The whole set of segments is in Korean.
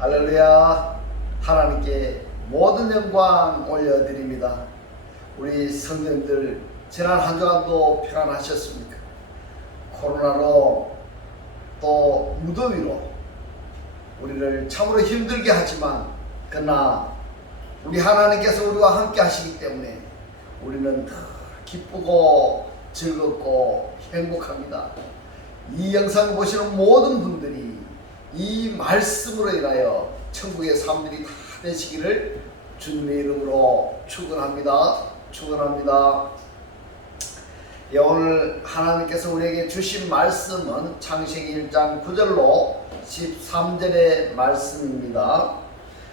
할렐루야. 하나님께 모든 영광 올려드립니다. 우리 성도님들 지난 한 주간도 평안하셨습니까? 코로나로 또 무더위로 우리를 참으로 힘들게 하지만 그러나 우리 하나님께서 우리와 함께 하시기 때문에 우리는 더 기쁘고 즐겁고 행복합니다. 이 영상 보시는 모든 분들이 이 말씀으로 인하여 천국의 삶들이 다 되시기를 주님의 이름으로 축원합니다. 축원합니다. 오늘 하나님께서 우리에게 주신 말씀은 창세기 1장 9절로 13절의 말씀입니다.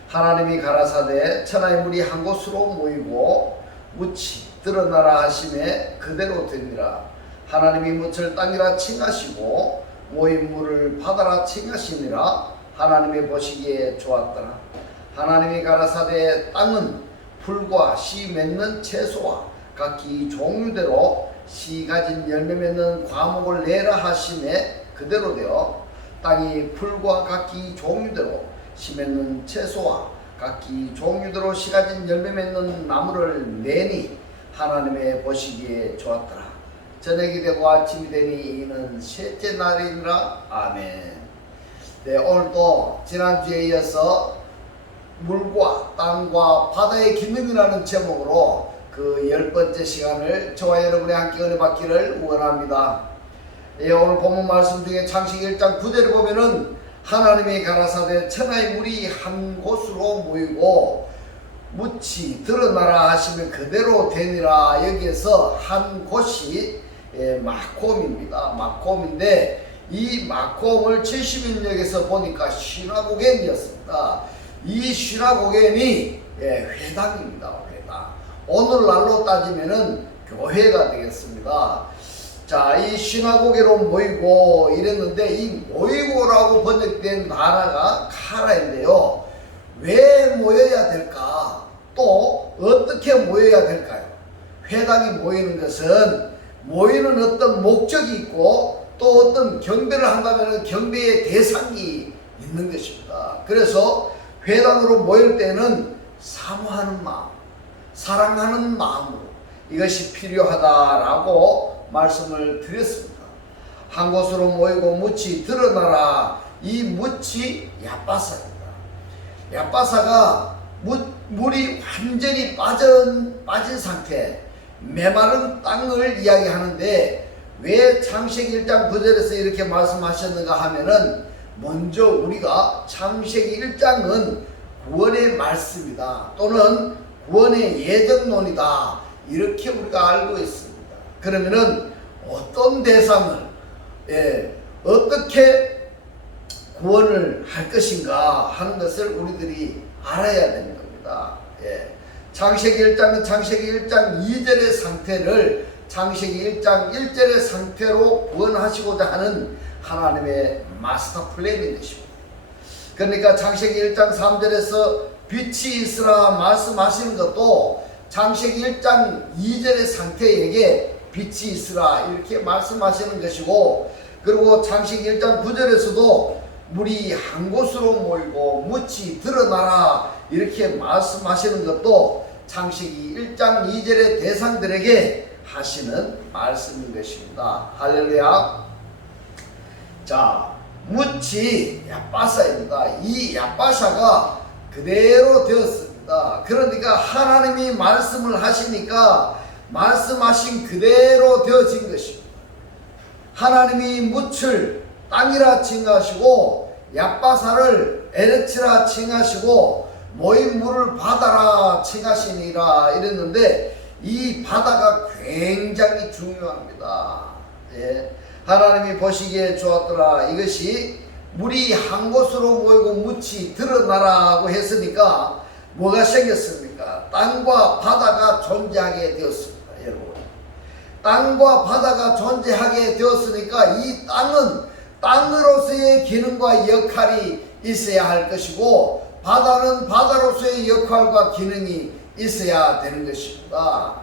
하나님이 가라사대 천하의 물이 한 곳으로 모이고 묻이 드러나라 하심에 그대로 되니라. 하나님이 묻을 땅이라 칭하시고 모인 물을 바다라 칭하시니라. 하나님이 보시기에 좋았더라. 하나님이 가라사대 땅은 풀과 씨 맺는 채소와 각기 종류대로 씨 가진 열매 맺는 과목을 내라 하심에 그대로 되어 땅이 풀과 각기 종류대로 씨 맺는 채소와 각기 종류대로 씨 가진 열매 맺는 나무를 내니 하나님의 보시기에 좋았더라. 저녁이 되고 아침이 되니 이는 셋째 날이니라. 아멘. 네, 오늘도 지난주에 이어서 물과 땅과 바다의 기능이라는 제목으로 그 10번째 시간을 저와 여러분의 함께 은혜 받기를 원합니다. 예, 오늘 본문 말씀 중에 창세기 1장 9절을 보면은 하나님이 가라사대 천하의 물이 한 곳으로 모이고 묻이 드러나라 하시면 그대로 되니라. 여기에서 한 곳이 마콤입니다. 마콤인데 이 마콤을 70인역에서 보니까 시나고겐이었습니다. 이 시나고겐이 회당입니다. 회당. 오늘날로 따지면은 교회가 되겠습니다. 자, 이 시나고게로 모이고 이랬는데 이 모이고라고 번역된 단어가 카라인데요. 왜 모여야 될까? 또 어떻게 모여야 될까요? 회당이 모이는 것은 모이는 어떤 목적이 있고 또 어떤 경배를 한다면 경배의 대상이 있는 것입니다. 그래서 회당으로 모일 때는 사모하는 마음, 사랑하는 마음으로 이것이 필요하다라고 말씀을 드렸습니다. 한 곳으로 모이고 묻이 드러나라. 이 묻이 얕바사입니다. 얕바사가 물이 완전히 빠진 상태, 메마른 땅을 이야기하는데 왜 창세기 1장 9절에서 이렇게 말씀하셨는가 하면은 먼저 우리가 창세기 1장은 구원의 말씀이다 또는 구원의 예정론이다 이렇게 우리가 알고 있습니다. 그러면은 어떤 대상을 어떻게 구원을 할 것인가 하는 것을 우리들이 알아야 되는 겁니다. 창세기 1장은 창세기 1장 2절의 상태를 창세기 1장 1절의 상태로 구원하시고자 하는 하나님의 마스터 플랜인 것입니다. 그러니까 창세기 1장 3절에서 빛이 있으라 말씀하시는 것도 창세기 1장 2절의 상태에게 빛이 있으라 이렇게 말씀하시는 것이고, 그리고 창세기 1장 9절에서도 물이 한 곳으로 모이고 묻이 드러나라 이렇게 말씀하시는 것도 창세기 1장 2절의 대상들에게 하시는 말씀인 것입니다. 할렐루야. 자, 묻이 얕바사입니다. 이 얕바사가 그대로 되었습니다. 그러니까 하나님이 말씀을 하시니까 말씀하신 그대로 되어진 것입니다. 하나님이 묻을 땅이라 칭하시고 얕바사를 에르치라 칭하시고 모인 물을 바다라 칭하시니라 이랬는데 이 바다가 굉장히 중요합니다. 하나님이 보시기에 좋았더라. 이것이 물이 한 곳으로 모이고 묻이 드러나라고 했으니까 뭐가 생겼습니까? 땅과 바다가 존재하게 되었습니다. 여러분, 땅과 바다가 존재하게 되었으니까 이 땅은 땅으로서의 기능과 역할이 있어야 할 것이고 바다는 바다로서의 역할과 기능이 있어야 되는 것입니다.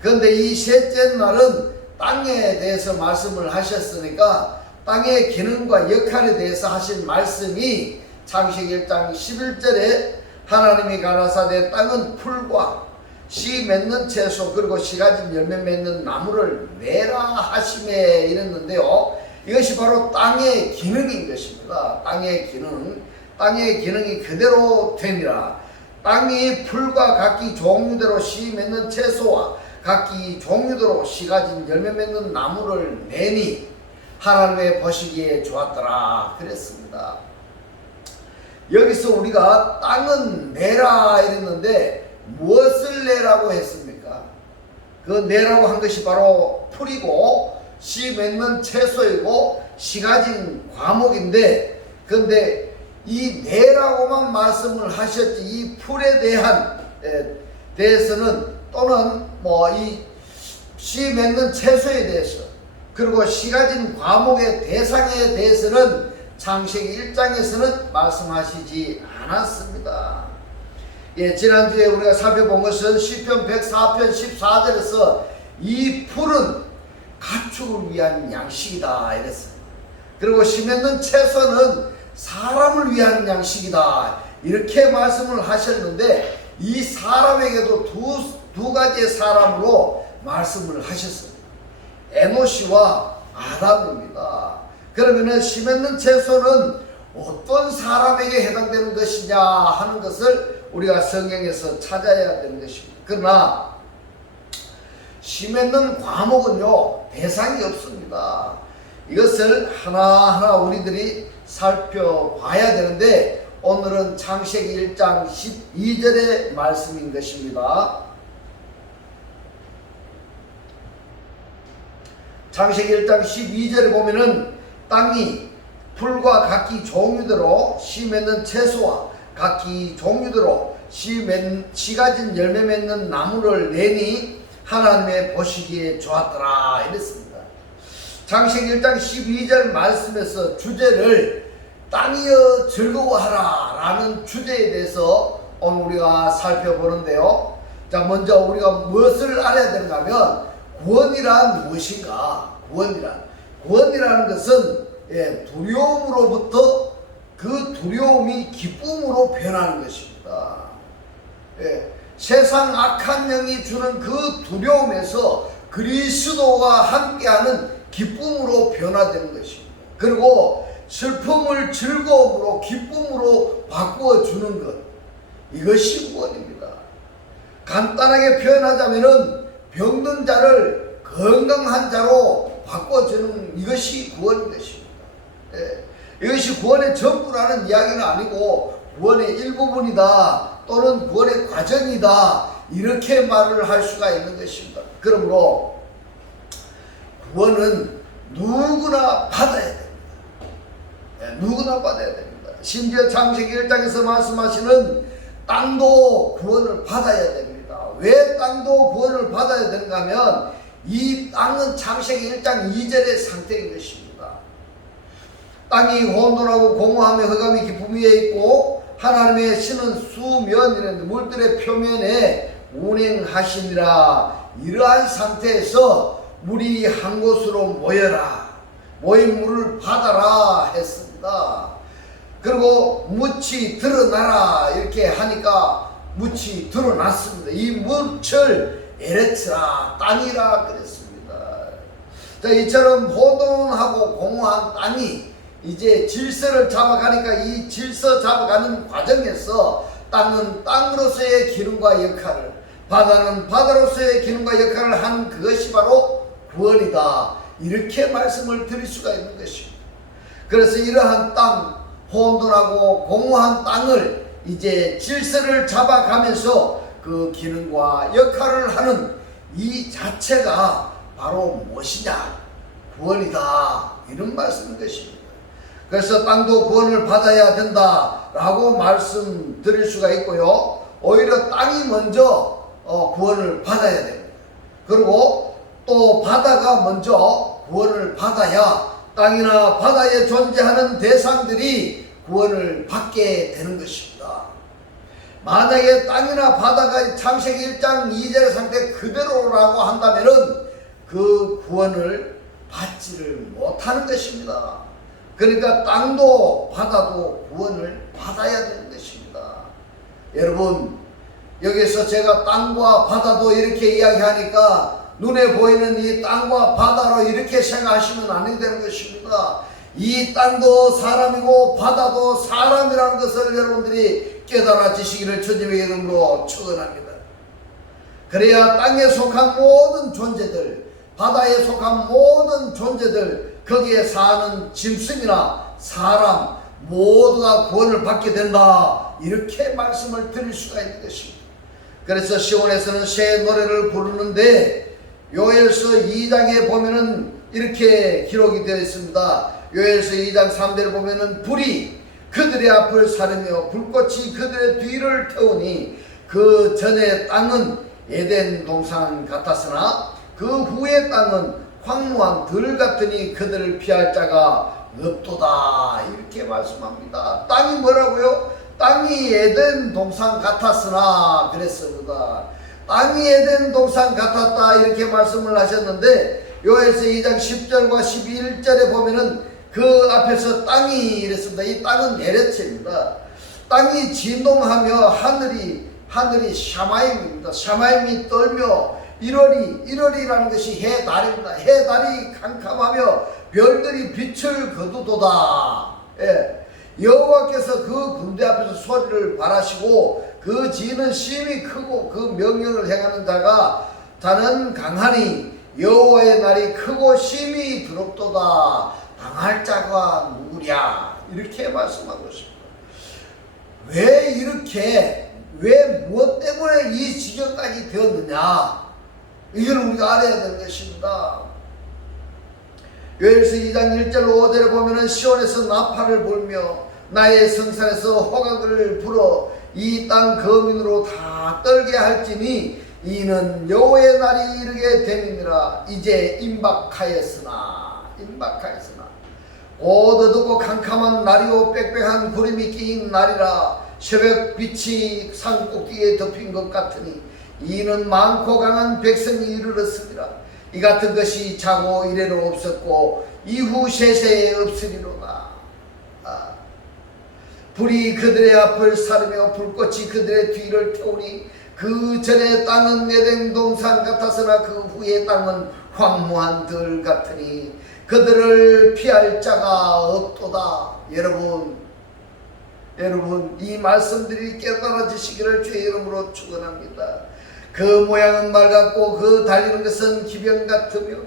그런데 이 셋째 날은 땅에 대해서 말씀을 하셨으니까 땅의 기능과 역할에 대해서 하신 말씀이 창세기 1장 11절에 하나님이 가라사대 땅은 풀과 씨 맺는 채소 그리고 씨 가진 열매 맺는 나무를 내라 하심에 이랬는데요. 이것이 바로 땅의 기능인 것입니다. 땅의 기능이 그대로 되니라. 땅이 풀과 각기 종류대로 씨 맺는 채소와 각기 종류대로 씨 가진 열매 맺는 나무를 내니 하나님의 보시기에 좋았더라 그랬습니다. 여기서 우리가 땅은 내라 이랬는데 무엇을 내라고 했습니까? 그 내라고 한 것이 바로 풀이고 씨 맺는 채소이고 씨 가진 과목인데, 그런데 이 내라고만 말씀을 하셨지 이 풀에 대해서는 또는 뭐 이 씨 맺는 채소에 대해서 그리고 씨 가진 과목의 대상에 대해서는 창세기 1장에서는 말씀하시지 않았습니다. 예, 지난주에 우리가 살펴본 것은 시편 104편 14절에서 이 풀은 가축을 위한 양식이다 이랬어요. 그리고 씨 맺는 채소는 사람을 위한 양식이다 이렇게 말씀을 하셨는데, 이 사람에게도 두 가지의 사람으로 말씀을 하셨습니다. 에노시와 아담입니다. 그러면은 씨 맺는 채소는 어떤 사람에게 해당되는 것이냐 하는 것을 우리가 성경에서 찾아야 되는 것입니다. 그러나 씨 맺는 과목은요 대상이 없습니다. 이것을 하나하나 우리들이 살펴봐야 되는데, 오늘은 창세기 1장 12절의 말씀인 것입니다. 창세기 1장 12절에 보면은 땅이 풀과 각기 종류대로 씨 맺는 채소와 각기 종류대로 씨 가진 열매 맺는 나무를 내니 하나님의 보시기에 좋았더라 이랬습니다. 창세기 1장 12절 말씀에서 주제를 땅이여 즐거워하라 라는 주제에 대해서 오늘 우리가 살펴보는데요. 자, 먼저 우리가 무엇을 알아야 되는가 하면 구원이란 무엇인가? 구원이라는 것은 두려움으로부터 그 두려움이 기쁨으로 변하는 것입니다. 세상 악한 영이 주는 그 두려움에서 그리스도와 함께하는 기쁨으로 변화되는 것입니다. 그리고 슬픔을 즐거움으로 기쁨으로 바꾸어 주는 것, 이것이 구원입니다. 간단하게 표현하자면은 병든 자를 건강한 자로 바꿔주는 이것이 구원인 것입니다. 이것이 구원의 전부라는 이야기는 아니고 구원의 일부분이다 또는 구원의 과정이다 이렇게 말을 할 수가 있는 것입니다. 그러므로 구원은 누구나 받아야 됩니다. 누구나 받아야 됩니다. 심지어 창세기 1장에서 말씀하시는 땅도 구원을 받아야 됩니다. 왜 땅도 구원을 받아야 되는가 하면 이 땅은 창세기 1장 2절의 상태인 것입니다. 땅이 혼돈하고 공허하며 흑암이 깊음 위에 있고 하나님의 신은 수면이라는 물들의 표면에 운행하시니라. 이러한 상태에서 물이 한 곳으로 모여라, 모인 물을 받아라 했습니다. 그리고 묻이 드러나라 이렇게 하니까 묻이 드러났습니다. 이 묻을 에레츠라 땅이라 그랬습니다. 자, 이처럼 혼돈하고 공허한 땅이 이제 질서를 잡아가니까 이 질서 잡아가는 과정에서 땅은 땅으로서의 기능과 역할을, 바다는 바다로서의 기능과 역할을 한 그것이 바로 구원이다 이렇게 말씀을 드릴 수가 있는 것입니다. 그래서 이러한 땅, 혼돈하고 공허한 땅을 이제 질서를 잡아가면서 그 기능과 역할을 하는 이 자체가 바로 무엇이냐? 구원이다 이런 말씀인 것입니다. 그래서 땅도 구원을 받아야 된다라고 말씀드릴 수가 있고요. 오히려 땅이 먼저 구원을 받아야 됩니다. 그리고 또 바다가 먼저 구원을 받아야 땅이나 바다에 존재하는 대상들이 구원을 받게 되는 것입니다. 만약에 땅이나 바다가 창세기 1장 2절의 상태 그대로라고 한다면은 그 구원을 받지를 못하는 것입니다. 그러니까 땅도 바다도 구원을 받아야 되는 것입니다. 여러분, 여기서 제가 땅과 바다도 이렇게 이야기하니까 눈에 보이는 이 땅과 바다로 이렇게 생각하시면 안 되는 것입니다. 이 땅도 사람이고 바다도 사람이라는 것을 여러분들이 깨달아지시기를 주님의 이름으로 축원합니다. 그래야 땅에 속한 모든 존재들, 바다에 속한 모든 존재들, 거기에 사는 짐승이나 사람 모두가 구원을 받게 된다, 이렇게 말씀을 드릴 수가 있는 것입니다. 그래서 시온에서는 새 노래를 부르는데 요엘서 2장에 보면은 이렇게 기록이 되어 있습니다. 요엘서 2장 3절에 보면은 불이 그들의 앞을 사르며 불꽃이 그들의 뒤를 태우니 그 전의 땅은 에덴 동산 같았으나 그 후의 땅은 황무한 들 같으니 그들을 피할 자가 없도다, 이렇게 말씀합니다. 땅이 뭐라고요? 땅이 에덴 동산 같았으나 그랬습니다. 땅이 에덴 동산 같았다, 이렇게 말씀을 하셨는데 요엘서 2장 10절과 11절에 보면은 그 앞에서 땅이 이랬습니다. 이 땅은 에레츠입니다. 땅이 진동하며 하늘이 샤마임입니다. 샤마임이 떨며 1월이라는 것이 해달입니다. 해달이 캄캄하며 별들이 빛을 거두도다. 예. 여호와께서 그 군대 앞에서 소리를 발하시고 그 지는 심히 크고 그 명령을 행하는 자는 강하니 여호와의 날이 크고 심히 두렵도다. 당할 자가 누구랴, 이렇게 말씀하고 있습니다. 왜 무엇 때문에 이 지경까지 되었느냐, 이걸 우리가 알아야 되는 것입니다. 요엘서 2장 1절 5절에 보면은 시온에서 나팔을 불며 나의 성산에서 호각을 불어 이 땅 거민으로 다 떨게 할지니 이는 여호와의 날이 이르게 됨이니라. 이제 임박하였으나 곧 어둡고 캄캄한 날이요 빽빽한 구름이 끼인 날이라. 새벽 빛이 산 꼭대기에 덮인 것 같으니 이는 많고 강한 백성이 이르렀으리라. 이 같은 것이 자고 이래로 없었고 이후 세세에 없으리로다. 불이 그들의 앞을 사르며 불꽃이 그들의 뒤를 태우니 그 전에 땅은 에덴 동산 같았으나 그 후의 땅은 황무한 들 같으니 그들을 피할 자가 없도다. 여러분, 이 말씀들이 깨달아지시기를 주의 이름으로 축원합니다. 그 모양은 말 같고 그 달리는 것은 기병 같으며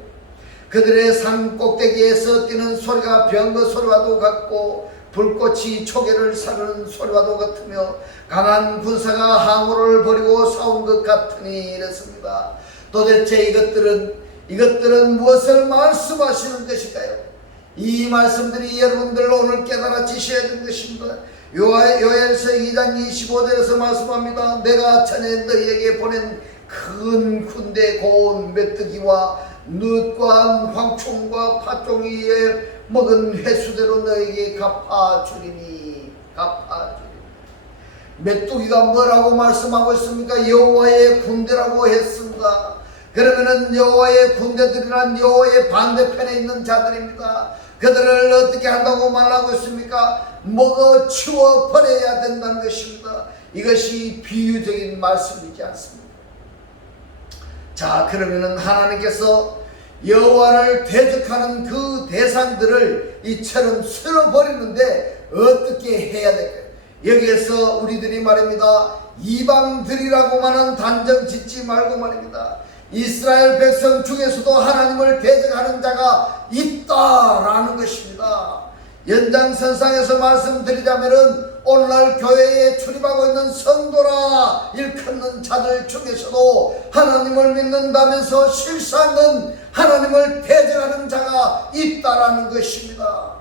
그들의 산 꼭대기에서 뛰는 소리가 병거 소리와도 같고 불꽃이 초계를 사르는 소리와도 같으며 강한 군사가 항우를 벌이고 싸운 것 같으니 이랬습니다. 도대체 이것들은 무엇을 말씀하시는 것일까요? 이 말씀들이 여러분들 오늘 깨달아지셔야 되는 것입니다. 요엘서 2장 25절에서 말씀합니다. 내가 전에 너희에게 보낸 큰 군대 고운 메뚜기와 늑과 황충과 팥종이에 먹은 횟수대로 너희에게 갚아주리니. 메뚜기가 뭐라고 말씀하고 있습니까? 여호와의 군대라고 했습니다. 그러면은 여호와의 군대들이란 여호와의 반대편에 있는 자들입니다. 그들을 어떻게 한다고 말하고 있습니까? 먹어 치워 버려야 된다는 것입니다. 이것이 비유적인 말씀이지 않습니까? 자, 그러면은 하나님께서 여호와를 대적하는 그 대상들을 이처럼 쓸어버리는데 어떻게 해야 될까요? 여기에서 우리들이 말입니다. 이방들이라고만은 단정 짓지 말고 말입니다. 이스라엘 백성 중에서도 하나님을 대적하는 자가 있다라는 것입니다. 연장선상에서 말씀드리자면은 오늘날 교회에 출입하고 있는 성도라 일컫는 자들 중에서도 하나님을 믿는다면서 실상은 하나님을 대적하는 자가 있다라는 것입니다.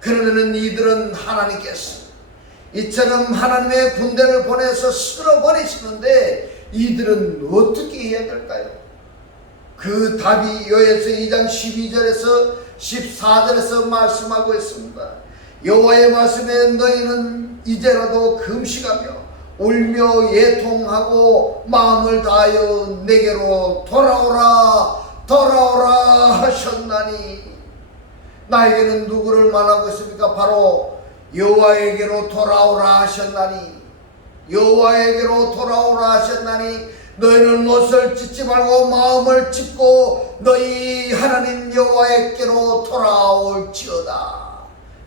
그러면은 이들은 하나님께서 이처럼 하나님의 군대를 보내서 쓸어버리시는데 이들은 어떻게 해야 될까요? 그 답이 요엘서 2장 12절에서 14절에서 말씀하고 있습니다. 여호와의 말씀에 너희는 이제라도 금식하며 울며 예통하고 마음을 다하여 내게로 돌아오라 하셨나니. 나에게는 누구를 말하고 있습니까? 바로 여호와에게로 돌아오라 하셨나니, 여호와에게로 돌아오라 하셨나니 너희는 옷을 찢지 말고 마음을 찢고 너희 하나님 여호와에게로 돌아올지어다.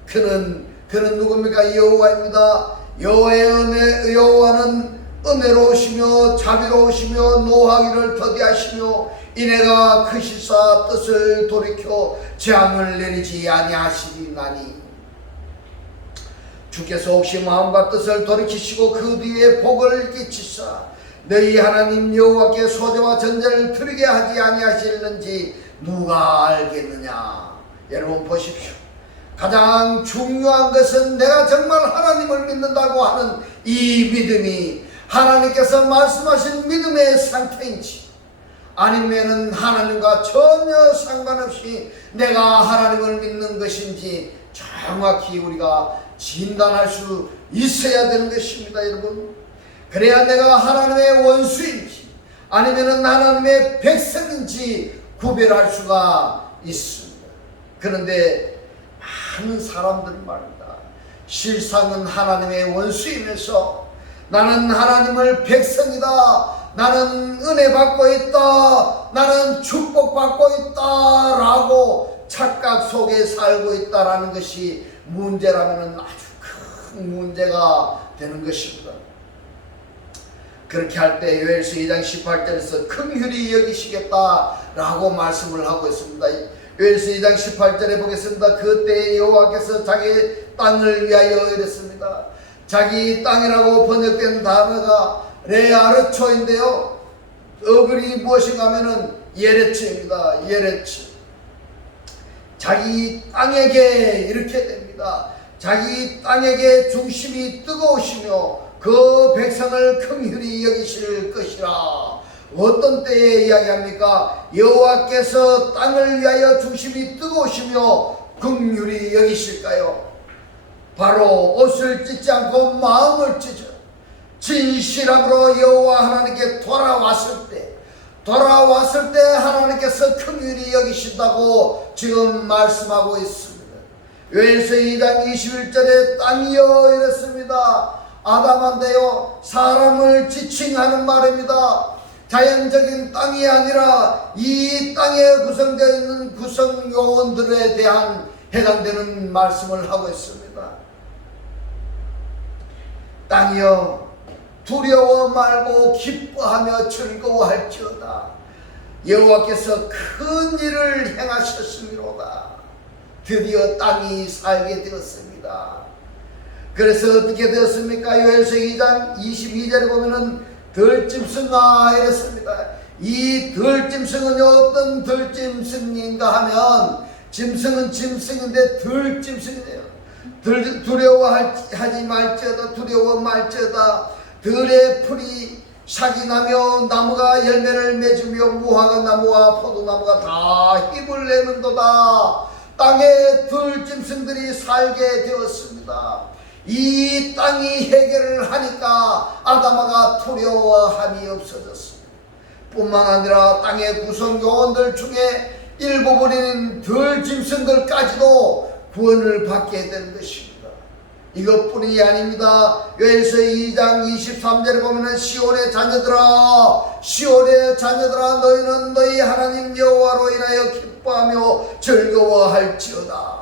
그는 누굽니까? 여호와입니다. 여호와는 은혜로우시며 자비로우시며 노하기를 더디하시며 이내가 크시사 뜻을 돌이켜 재앙을 내리지 아니하시리나니, 주께서 혹시 마음과 뜻을 돌이키시고 그 뒤에 복을 끼치사 너희 하나님 여호와께 소재와 전제를 드리게 하지 아니하실는지 누가 알겠느냐. 여러분 보십시오. 가장 중요한 것은 내가 정말 하나님을 믿는다고 하는 이 믿음이 하나님께서 말씀하신 믿음의 상태인지, 아니면은 하나님과 전혀 상관없이 내가 하나님을 믿는 것인지 정확히 우리가 진단할 수 있어야 되는 것입니다, 여러분. 그래야 내가 하나님의 원수인지 아니면은 하나님의 백성인지 구별할 수가 있습니다. 그런데 많은 사람들은 말입니다, 실상은 하나님의 원수이면서 나는 하나님을 백성이다, 나는 은혜 받고 있다, 나는 축복 받고 있다 라고 착각 속에 살고 있다라는 것이 문제라면 아주 큰 문제가 되는 것입니다. 그렇게 할 때 요엘서 2장 18절에서 긍휼히 여기시겠다라고 말씀을 하고 있습니다. 요엘서 2장 18절에 보겠습니다. 그때 여호와께서 자기 땅을 위하여 이랬습니다. 자기 땅이라고 번역된 단어가 레아르초인데요, 어글이 무엇인가 하면은 예레츠입니다. 예레츠. 자기 땅에게 이렇게 됩니다. 자기 땅에게 중심이 뜨거우시며 그 백성을 긍휼히 여기실 것이라. 어떤 때에 이야기합니까? 여호와께서 땅을 위하여 중심이 뜨거우시며 긍휼히 여기실까요? 바로 옷을 찢지 않고 마음을 찢어 진실함으로 여호와 하나님께 돌아왔을 때 하나님께서 긍휼히 여기신다고 지금 말씀하고 있습니다. 요엘서 2장 21절에 땅이여 이랬습니다. 아담한테요, 사람을 지칭하는 말입니다. 자연적인 땅이 아니라 이 땅에 구성되어 있는 구성 요원들에 대한 해당되는 말씀을 하고 있습니다. 땅이여 두려워 말고 기뻐하며 즐거워할지어다. 여호와께서 큰 일을 행하셨음이로다. 드디어 땅이 살게 되었습니다. 그래서 어떻게 되었습니까? 요엘서 2장 22절에 보면은 덜짐승아 이랬습니다. 이 덜짐승은 어떤 덜짐승인가 하면, 짐승은 짐승인데 덜짐승이네요. 두려워하지 말지어다. 두려워 말지어다. 들의 풀이 삭이 나며 나무가 열매를 맺으며 무화과 나무와 포도나무가 다 힘을 내는도다. 땅에 들짐승들이 살게 되었습니다. 이 땅이 해결을 하니까 아담아가 두려워함이 없어졌습니다. 뿐만 아니라 땅의 구성 요원들 중에 일부분인 들짐승들까지도 구원을 받게 된 것입니다. 이것뿐이 아닙니다. 요엘서 2장 23절에 보면은 시온의 자녀들아 너희는 너희 하나님 여호와로 인하여 기뻐하며 즐거워할지어다.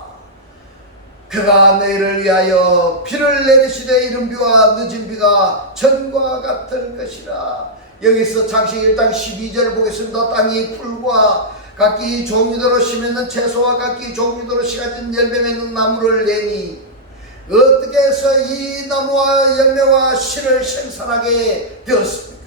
그가 너희를 위하여 비를 내리시되 이른 비와 늦은 비가 전과 같을 것이라. 여기서 창세기 1장 12절을 보겠습니다. 땅이 풀과 각기 종류대로 씨 맺는 채소와 각기 종류대로 씨 가진 열매 맺는 나무를 내니 어떻게 해서 이 나무와 열매와 씨를 생산하게 되었습니까?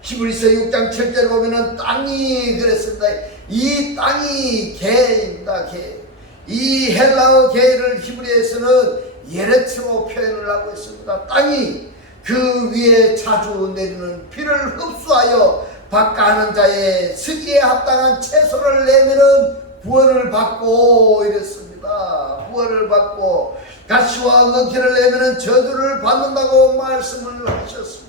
히브리서 6장 7절에 보면은 땅이 그랬습니다. 이 땅이 개입니다. 개. 이 헬라어 개를 히브리에서는 예레츠로 표현을 하고 있습니다. 땅이 그 위에 자주 내리는 비를 흡수하여 박가하는 자의 쓰기에 합당한 채소를 내면은 구원을 받고 이랬습니다. 구원을 받고 가시와 엉겅퀴를 내면은 저주를 받는다고 말씀을 하셨습니다.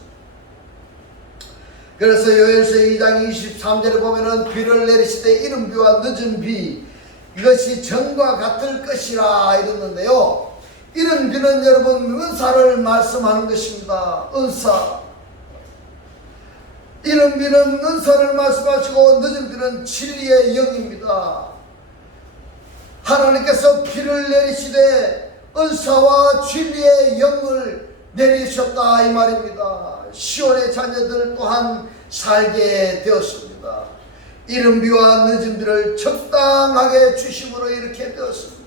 그래서 요엘서 2장 23절에 보면은 비를 내리시되 이른 비와 늦은 비, 이것이 전과 같을 것이라 이랬는데요. 이른 비는 여러분 은사를 말씀하는 것입니다. 은사. 이른 비는 은사를 말씀하시고 늦은 비는 진리의 영입니다. 하나님께서 비를 내리시되 은사와 진리의 영을 내리셨다 이 말입니다. 시온의 자녀들 또한 살게 되었습니다. 이른 비와 늦은 비를 적당하게 주심으로 이렇게 되었습니다.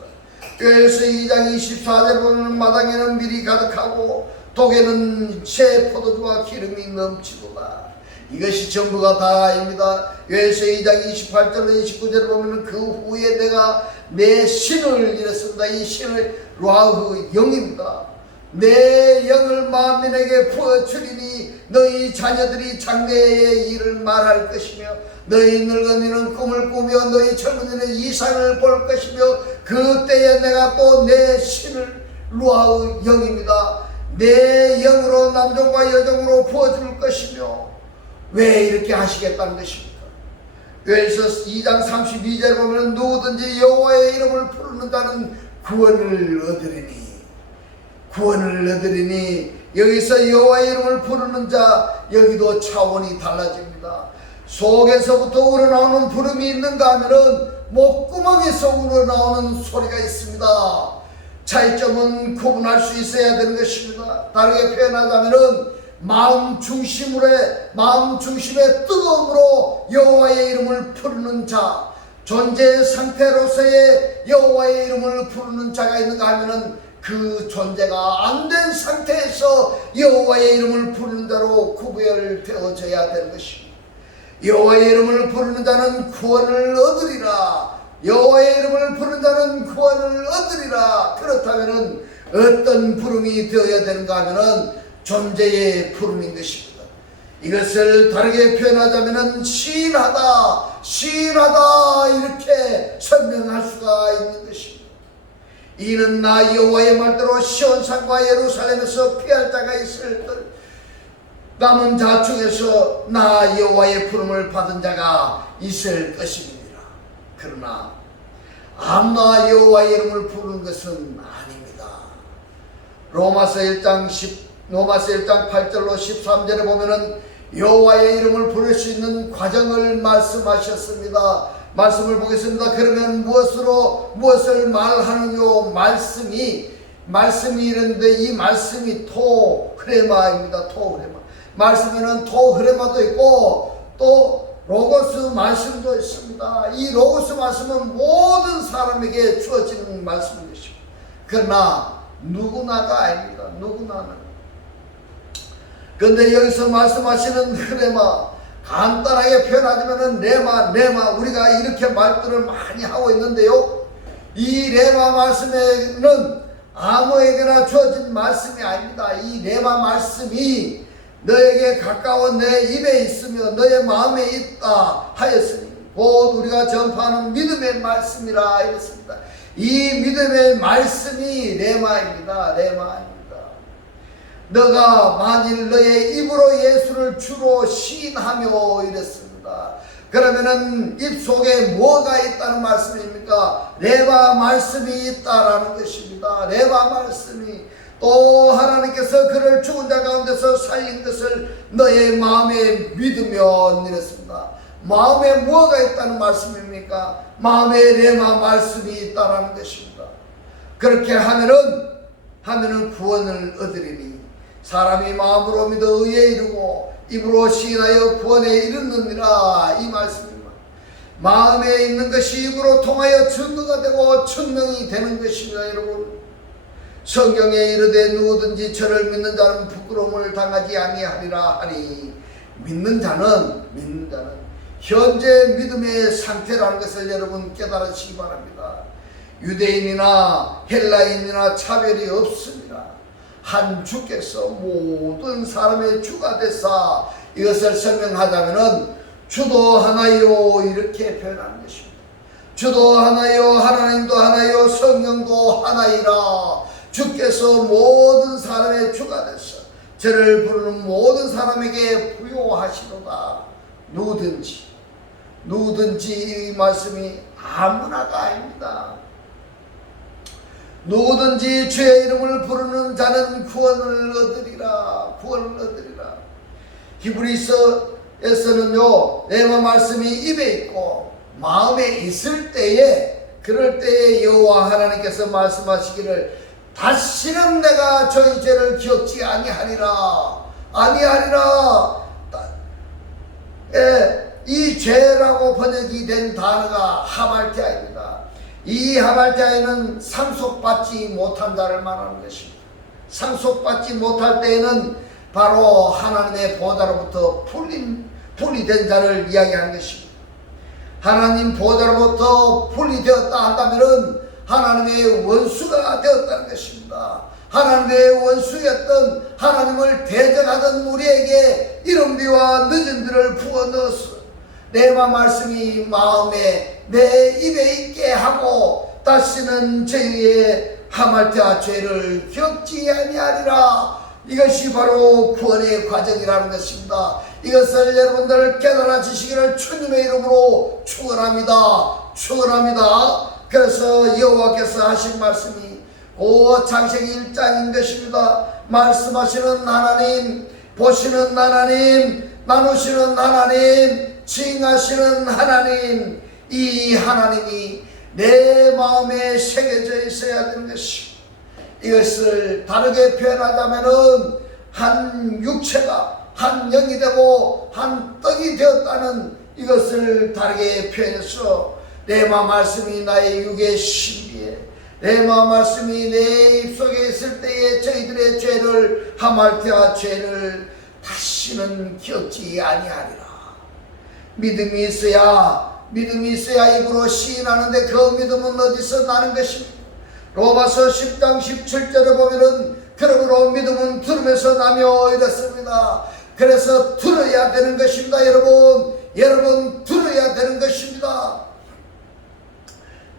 요엘서 2장 24절 보면 마당에는 밀이 가득하고 독에는 새 포도주와 기름이 넘치도다. 이것이 전부가 다입니다. 요엘서 2장 28절로 29절을 보면 그 후에 내가 내 신을 이랬습니다. 이 신을 루아흐 영입니다. 내 영을 만민에게 부어주리니 너희 자녀들이 장래의 일을 말할 것이며 너희 늙은이는 꿈을 꾸며 너희 젊은이는 이상을 볼 것이며 그때에 내가 또 내 신을 루아흐 영입니다. 내 영으로 남종과 여종으로 부어줄 것이며 왜 이렇게 하시겠다는 것입니까? 요엘서 2장 32절 보면 누구든지 여호와의 이름을 부르는 자는 구원을 얻으리니 여기서 여호와의 이름을 부르는 자 여기도 차원이 달라집니다. 속에서부터 우러나오는 부름이 있는가 하면은 목구멍에서 우러나오는 소리가 있습니다. 차이점은 구분할 수 있어야 되는 것입니다. 다르게 표현하자면은 마음 중심의 뜨거움으로 여호와의 이름을 부르는 자, 존재 상태로서의 여호와의 이름을 부르는 자가 있는가 하면은 그 존재가 안 된 상태에서 여호와의 이름을 부르는 자로 구별되어져야 되는 것입니다. 여호와의 이름을 부르는 자는 구원을 얻으리라. 여호와의 이름을 부르는 자는 구원을 얻으리라. 그렇다면은 어떤 부름이 되어야 되는가 하면은 존재의 부름인 것입니다. 이것을 다르게 표현하자면은 시인하다 이렇게 설명할 수가 있는 것입니다. 이는 나 여호와의 말대로 시온산과 예루살렘에서 피할 자가 있을 듯 남은 자 중에서 나 여호와의 부름을 받은 자가 있을 것입니다. 그러나 아무나 여호와의 이름을 부르는 것은 아닙니다. 로마서 1장 8절로 13절에 보면은 여호와의 이름을 부를 수 있는 과정을 말씀하셨습니다. 말씀을 보겠습니다. 그러면 무엇을 말하느뇨? 말씀이 이런데 이 말씀이 토흐레마입니다. 토흐레마. 말씀에는 토흐레마도 있고 또 로고스 말씀도 있습니다. 이 로고스 말씀은 모든 사람에게 주어지는 말씀인 것입니다. 그러나 누구나가 아닙니다. 누구나는. 그런데 여기서 말씀하시는 흐레마, 간단하게 표현하자면 레마 우리가 이렇게 말들을 많이 하고 있는데요. 이 레마 말씀에는 아무에게나 주어진 말씀이 아닙니다. 이 레마 말씀이 너에게 가까워 내 입에 있으며 너의 마음에 있다 하였으니 곧 우리가 전파하는 믿음의 말씀이라 이랬습니다. 이 믿음의 말씀이 레마입니다. 너가 만일 너의 입으로 예수를 주로 시인하며 이랬습니다. 그러면은 입속에 뭐가 있다는 말씀입니까? 레마 말씀이 있다라는 것입니다. 레마 말씀이. 또 하나님께서 그를 죽은 자 가운데서 살린 것을 너의 마음에 믿으면 이랬습니다. 마음에 뭐가 있다는 말씀입니까? 마음에 레마 말씀이 있다라는 것입니다. 그렇게 하면은 구원을 얻으리니 사람이 마음으로 믿어 의에 이르고 입으로 시인하여 구원에 이르느니라 이 말씀입니다. 마음에 있는 것이 입으로 통하여 증거가 되고 증명이 되는 것입니다. 여러분, 성경에 이르되 누구든지 저를 믿는 자는 부끄러움을 당하지 아니하리라 하니 믿는 자는 현재 믿음의 상태라는 것을 여러분 깨달으시기 바랍니다. 유대인이나 헬라인이나 차별이 없습니다. 한 주께서 모든 사람의 주가 되사 이것을 설명하자면은 주도 하나요 이렇게 표현하는 것입니다. 주도 하나요, 하나님도 하나요, 성령도 하나이라. 주께서 모든 사람의 주가 되사 저를 부르는 모든 사람에게 부요하시도다. 누구든지 이 말씀이 아무나가 아닙니다. 누구든지 주의 이름을 부르는 자는 구원을 얻으리라. 구원을 얻으리라. 히브리서에서는요, 레마 말씀이 입에 있고 마음에 있을 때에, 그럴 때에 여호와 하나님께서 말씀하시기를 다시는 내가 저희 죄를 기억지 아니하리라. 이 죄라고 번역이 된 단어가 하말티아입니다. 이 하말티아에는 상속받지 못한 자를 말하는 것입니다. 상속받지 못할 때에는 바로 하나님의 보좌로부터 분리된 자를 이야기하는 것입니다. 하나님 보좌로부터 분리되었다 한다면 하나님의 원수가 되었다는 것입니다. 하나님의 원수였던, 하나님을 대적하던 우리에게 이른비와 늦은비를 부어 넣었어. 레마 말씀이 마음에 내 입에 있게 하고 다시는 저희의 하말티아 죄를 기억지 아니하리라. 이것이 바로 구원의 과정이라는 것입니다. 이것을 여러분들 깨달아 주시기를 주님의 이름으로 축원합니다. 축원합니다. 그래서 여호와께서 하신 말씀이 창세기 1장인 것입니다. 말씀하시는 하나님, 보시는 하나님, 나누시는 하나님, 징하시는 하나님, 이 하나님이 내 마음에 새겨져 있어야 되는 것입니다. 이것을 다르게 표현하자면은 한 육체가 한 영이 되고 한 떡이 되었다는 이것을 다르게 표현해서 레마 말씀이 나의 육의 신비에, 레마 말씀이 내 입속에 있을 때에 저희들의 죄를, 하말티아 죄를 다시는 기억지 아니하리라. 믿음이 있어야 입으로 시인하는데 그 믿음은 어디서 나는 것입니까? 로마서 10장 17절에 보면은 그러므로 믿음은 들음에서 나며 이랬습니다. 그래서 들어야 되는 것입니다. 여러분 들어야 되는 것입니다.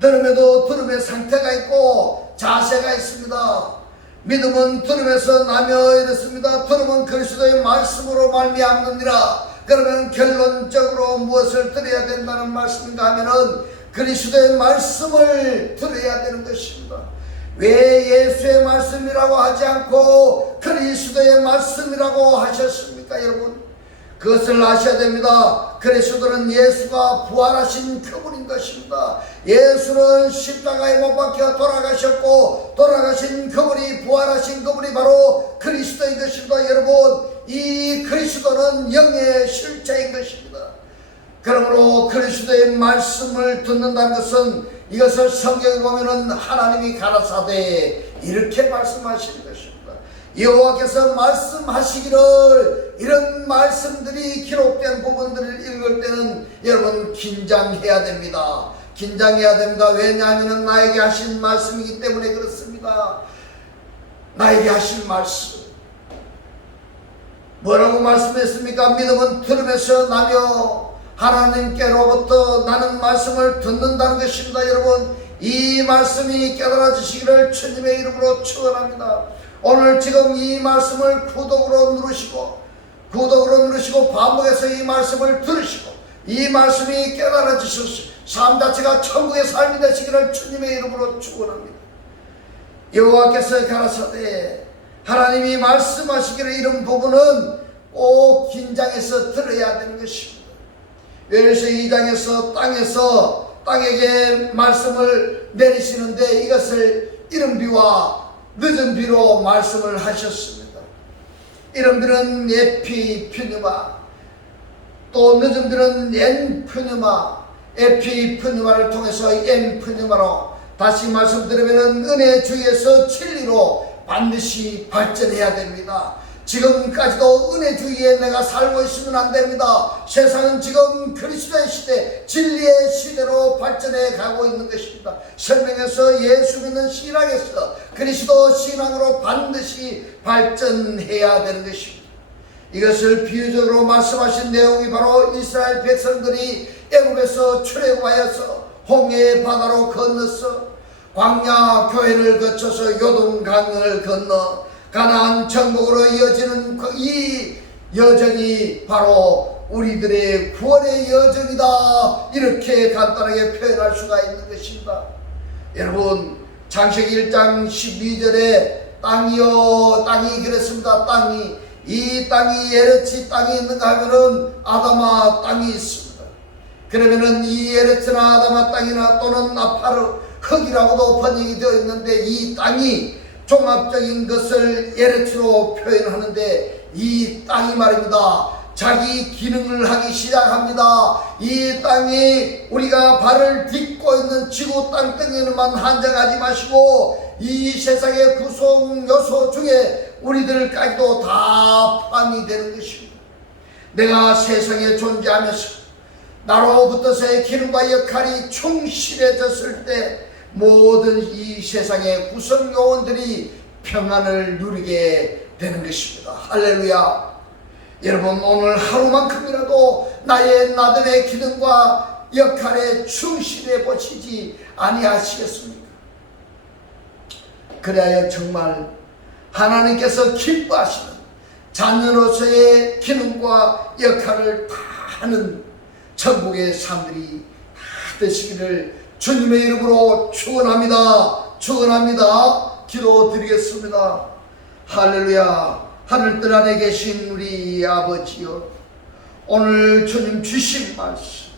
들음에도 들음의 상태가 있고 자세가 있습니다. 믿음은 들음에서 나며 이랬습니다. 들음은 그리스도의 말씀으로 말미암느니라. 그러면 결론적으로 무엇을 들어야 된다는 말씀인가 하면은 그리스도의 말씀을 들어야 되는 것입니다. 왜 예수의 말씀이라고 하지 않고 그리스도의 말씀이라고 하셨습니까, 여러분? 그것을 아셔야 됩니다. 그리스도는 예수가 부활하신 그분인 것입니다. 예수는 십자가에 못 박혀 돌아가셨고, 돌아가신 그분이, 부활하신 그분이 바로 그리스도인 것입니다. 여러분, 이 그리스도는 영의 실체인 것입니다. 그러므로 그리스도의 말씀을 듣는다는 것은, 이것을 성경에 보면은 하나님이 가라사대 이렇게 말씀하시는 것입니다. 여호와께서 말씀하시기를, 이런 말씀들이 기록된 부분들을 읽을 때는 여러분 긴장해야 됩니다. 긴장해야 됩니다. 왜냐하면 나에게 하신 말씀이기 때문에 그렇습니다. 나에게 하신 말씀 뭐라고 말씀했습니까? 믿음은 들음에서 나며 하나님께로부터 나는 말씀을 듣는다는 것입니다. 여러분, 이 말씀이 깨달아지시기를 주님의 이름으로 축원합니다. 오늘 지금 이 말씀을 구독으로 누르시고 반복해서 이 말씀을 들으시고 이 말씀이 깨달아지셔서 삶 자체가 천국의 삶이 되시기를 주님의 이름으로 축원합니다. 여호와께서 가라사대, 하나님이 말씀하시기를 이런 부분은 꼭 긴장해서 들어야 되는 것입니다. 그래서 2장에서 땅에게 말씀을 내리시는데 이것을 이른 비와 늦은 비로 말씀을 하셨습니다. 이른 비는 에피푸뉴마, 또 늦은 비는 엔푸뉴마, 에피푸뉴마를 통해서 엔푸뉴마로, 다시 말씀드리면 은혜 주위에서 진리로 반드시 발전해야 됩니다. 지금까지도 은혜 주위에 내가 살고 있으면 안 됩니다. 세상은 지금 그리스도의 시대, 진리의 시대로 발전해 가고 있는 것입니다. 설명에서 예수 믿는 신앙에서 그리스도 신앙으로 반드시 발전해야 되는 것입니다. 이것을 비유적으로 말씀하신 내용이 바로 이스라엘 백성들이 애굽에서 출애굽하여서 홍해 바다로 건너서 광야 교회를 거쳐서 요동강을 건너 가나안 천국으로 이어지는 이 여정이 바로 우리들의 구원의 여정이다, 이렇게 간단하게 표현할 수가 있는 것입니다. 여러분, 창세기 1장 12절에 땅이요, 땅이 그랬습니다. 이 땅이 에르치 땅이 있는가 하면은 아담아 땅이 있습니다. 그러면은 이 에르치나 아담아 땅이나 또는 아파르 흙이라고도 번역이 되어 있는데, 이 땅이 종합적인 것을 에르치로 표현하는데, 이 땅이 말입니다, 자기 기능을 하기 시작합니다. 이 땅이 우리가 발을 딛고 있는 지구 땅덩이에만 한정하지 마시고 이 세상의 구성 요소 중에 우리들까지도 다 포함이 되는 것입니다. 내가 세상에 존재하면서 나로부터서의 기능과 역할이 충실해졌을 때 모든 이 세상의 구성 요원들이 평안을 누리게 되는 것입니다. 할렐루야. 여러분, 오늘 하루만큼이라도 나의 나됨의 기능과 역할에 충실해 보시지 아니하시겠습니까? 그래야 정말 하나님께서 기뻐하시는 자녀로서의 기능과 역할을 다 하는 천국의 사람들이 다 되시기를 주님의 이름으로 축원합니다. 기도드리겠습니다. 할렐루야. 하늘들 안에 계신 우리 아버지여, 오늘 주님 주신 말씀,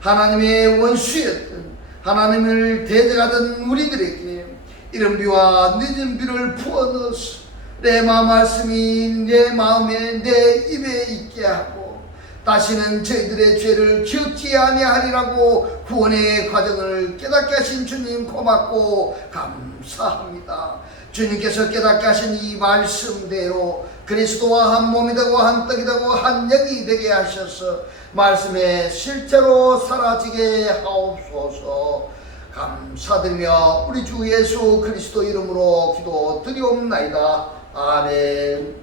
하나님의 원수였던, 하나님을 대적하던 우리들에게 이른 비와 늦은 비를 부어 넣어서 레마 말씀이 내 마음에 내 입에 있게 하고 다시는 저희들의 죄를 지었지 아니하리라고 구원의 과정을 깨닫게 하신 주님 고맙고 감사합니다. 주님께서 깨닫게 하신 이 말씀대로 그리스도와 한 몸이 되고 한 떡이 되고 한 영이 되게 하셔서 말씀에 실제로 사라지게 하옵소서. 감사드리며 우리 주 예수 그리스도 이름으로 기도드리옵나이다. 아멘.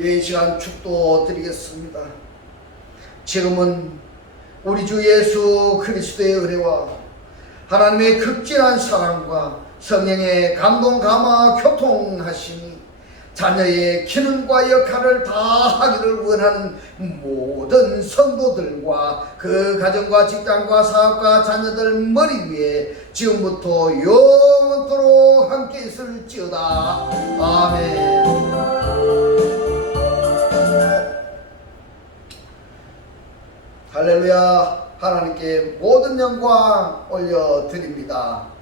이 시간 축도 드리겠습니다. 지금은 우리 주 예수 그리스도의 은혜와 하나님의 극진한 사랑과 성령의 감동 감화 교통하심이 자녀의 기능과 역할을 다 하기를 원하는 모든 성도들과 그 가정과 직장과 사업과 자녀들 머리 위에 지금부터 영원토록 함께 있을지어다. 아멘. 할렐루야. 하나님께 모든 영광 올려드립니다.